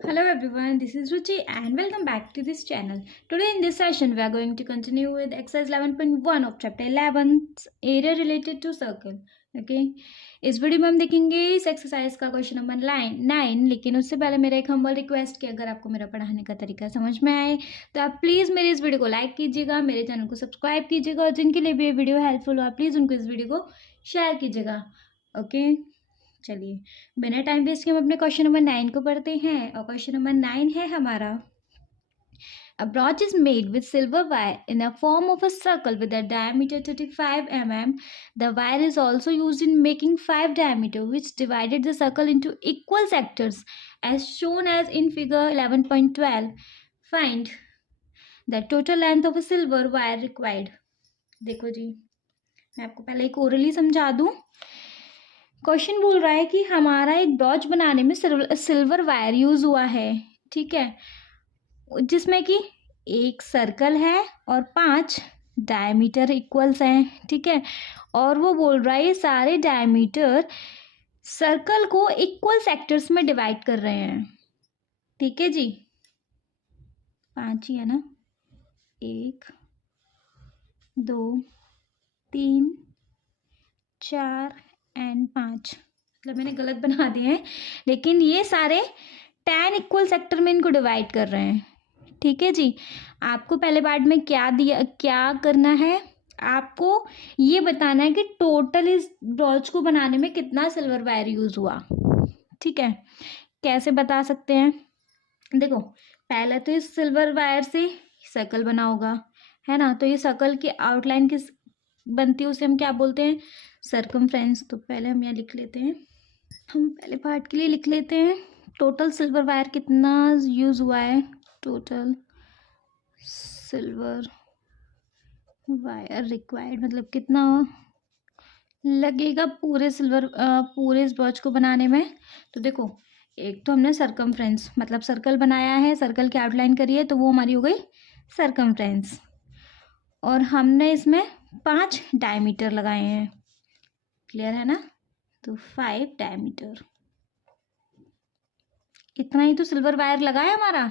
Hello everyone, this is Ruchi and welcome back to this channel. Today in this session we are going to continue with exercise 11.1 of chapter 11 area related to circle. Okay, इस video में हम देखेंगे इस exercise का question number 9। लेकिन उससे पहले मेरा एक हम्बल रिक्वेस्ट कि अगर आपको मेरा पढ़ाने का तरीका समझ में आए तो आप प्लीज़ मेरे इस वीडियो को लाइक कीजिएगा, मेरे चैनल को सब्सक्राइब कीजिएगा और जिनके लिए भी ये वीडियो हेल्पफुल हो आप प्लीज़ उनको इस वीडियो को शेयर कीजिएगा। ओके, चलिए बिना टाइम वेस्ट के हम अपने क्वेश्चन नंबर 9 को पढ़ते हैं और क्वेश्चन नंबर 9 है हमारा। A brooch is made with silver wire in the form of a circle with a diameter 35 mm. The wire is also used in making 5 diameter which divided the circle into equal sectors as shown as in figure 11.12. Find the total length of a silver wire required. देखो जी, मैं आपको पहले एक orally समझा दूं। Question बोल रहा है कि हमारा एक ब्रॉच बनाने में सिल्वर वायर यूज हुआ है, ठीक है, जिसमें कि एक सर्कल है और 5 डायमीटर इक्वल्स हैं, ठीक है। और वो बोल रहा है ये सारे डायमीटर सर्कल को इक्वल सेक्टर्स में डिवाइड कर रहे हैं, ठीक है जी। 5 ही है ना, 1 2 3 4 एंड 5, मतलब मैंने गलत बना दिए हैं, लेकिन ये सारे 10 इक्वल सेक्टर में इनको डिवाइड कर रहे हैं, ठीक है जी। आपको पहले पार्ट में क्या करना है, आपको ये बताना है कि टोटल इस ब्रॉच को बनाने में कितना सिल्वर वायर यूज हुआ, ठीक है। कैसे बता सकते हैं, देखो पहले तो इस सिल्वर वायर से सर्कल बना होगा, है ना। तो ये सर्कल की आउटलाइन किस बनती है उसे हम क्या बोलते हैं, सर्कमफ्रेंस। तो पहले हम यहाँ लिख लेते हैं, हम पहले पार्ट के लिए लिख लेते हैं टोटल सिल्वर वायर कितना यूज हुआ है। टोटल सिल्वर वायर रिक्वायर्ड मतलब कितना लगेगा पूरे इस ब्रॉच को बनाने में। तो देखो एक तो हमने सर्कमफ्रेंस मतलब सर्कल बनाया है, सर्कल की आउटलाइन करी है, तो वो हमारी हो गई सर्कमफ्रेंस। और हमने इसमें 5 डायमीटर लगाए हैं, क्लियर है ना। तो 5 डायमीटर, इतना ही तो सिल्वर वायर लगा है हमारा।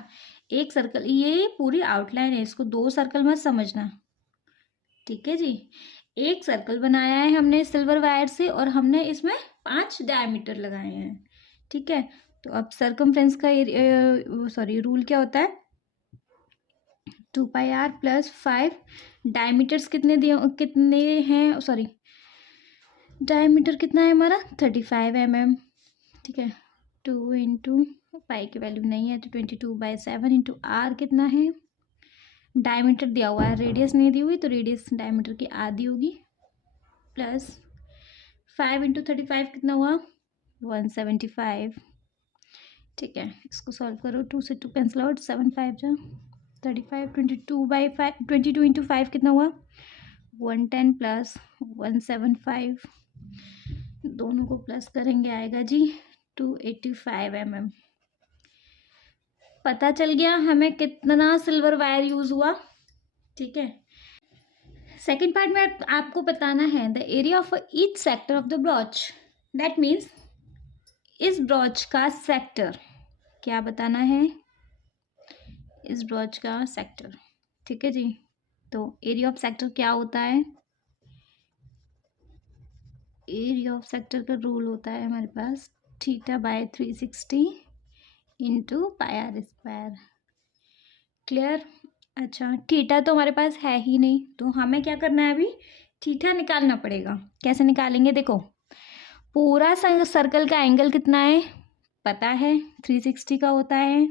एक सर्कल, ये पूरी आउटलाइन है, इसको 2 सर्कल मत समझना, ठीक है जी। एक सर्कल बनाया है हमने सिल्वर वायर से और हमने इसमें 5 डायमीटर लगाए हैं, ठीक है। तो अब सर्कमफ्रेंस का रूल क्या होता है, 2πr + 5 डायमीटर्स कितने हैं, डायमीटर कितना है हमारा 35 mm, ठीक है। 2 इंटू पाई की वैल्यू नहीं है तो 22/7 इंटू आर कितना है, डायमीटर दिया हुआ है, रेडियस नहीं दी हुई, तो रेडियस डायमीटर की आधी होगी, प्लस 5 इंटू 35 कितना हुआ 175, ठीक है। इसको सॉल्व करो, 2 से 2 कैंसिल आउट, 7 5 जा 35, 22/5 22 इंटू 5 कितना हुआ 110 प्लस 175, दोनों को प्लस करेंगे आएगा जी 285 mm। पता चल गया हमें कितना सिल्वर वायर यूज हुआ, ठीक है। सेकेंड पार्ट में आपको बताना है the area of each sector of the brooch, that means इस ब्रॉच का सेक्टर क्या बताना है, इस ब्रॉच का सेक्टर, ठीक है जी। तो एरिया ऑफ सेक्टर क्या होता है, एरिया ऑफ सेक्टर का रूल होता है हमारे पास θ/360 इंटू πr², क्लियर। अच्छा, थीटा तो हमारे पास है ही नहीं, तो हमें क्या करना है, अभी थीटा निकालना पड़ेगा। कैसे निकालेंगे, देखो पूरा सर्कल का एंगल कितना है पता है 360 का होता है,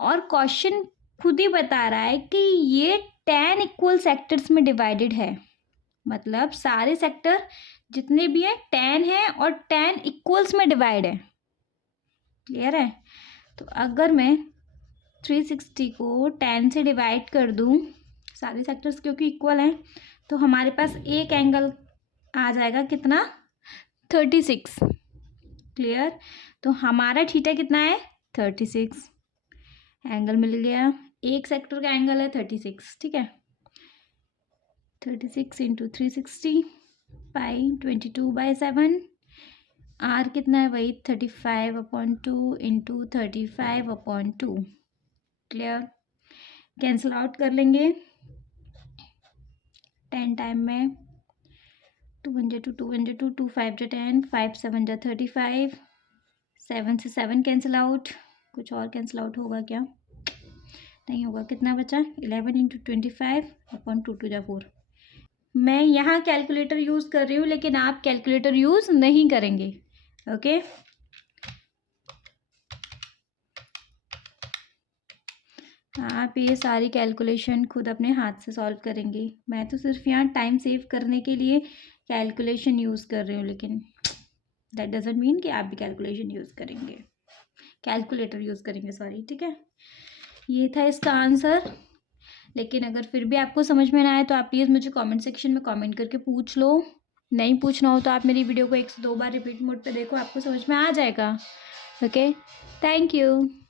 और क्वेश्चन खुद ही बता रहा है कि ये 10 इक्वल सेक्टर्स में डिवाइडेड है, मतलब सारे सेक्टर जितने भी हैं 10 है और 10 इक्वल्स में डिवाइड है, क्लियर है। तो अगर मैं 360 को 10 से डिवाइड कर दूं, सारे सेक्टर्स क्योंकि इक्वल हैं, तो हमारे पास एक एंगल आ जाएगा कितना 36, क्लियर। तो हमारा थीटा कितना है 36, एंगल मिल गया, एक सेक्टर का एंगल है 36, ठीक है। 36 इंटू 360 पाई 22/7, आर कितना है, वही 35/2 इंटू 35/2। क्लियर। कैंसिल आउट कर लेंगे 10 टाइम में। 2 1 2 2 1 2 2 5 10 5 7 35। 7 से 7 कैंसिल आउट। कुछ और कैंसिल आउट होगा क्या? नहीं होगा। कितना बचा? 11 इंटू 25/2 2 4। मैं यहाँ कैलकुलेटर यूज़ कर रही हूँ, लेकिन आप कैलकुलेटर यूज़ नहीं करेंगे। ओके। आप ये सारी कैलकुलेशन खुद अपने हाथ से सॉल्व करेंगे। मैं तो सिर्फ यहाँ टाइम सेव करने के लिए कैलकुलेशन यूज़ कर रही हूँ, लेकिन दैट डजंट मीन कि आप भी कैलकुलेशन यूज़ करेंगे, कैलकुलेटर यूज़ करेंगे, सॉरी। ठीक है, ये था इसका आंसर। लेकिन अगर फिर भी आपको समझ में ना आए तो आप प्लीज़ मुझे कमेंट सेक्शन में कमेंट करके पूछ लो। नहीं पूछना हो तो आप मेरी वीडियो को 1 से 2 बार रिपीट मोड पे देखो, आपको समझ में आ जाएगा। Okay, thank you.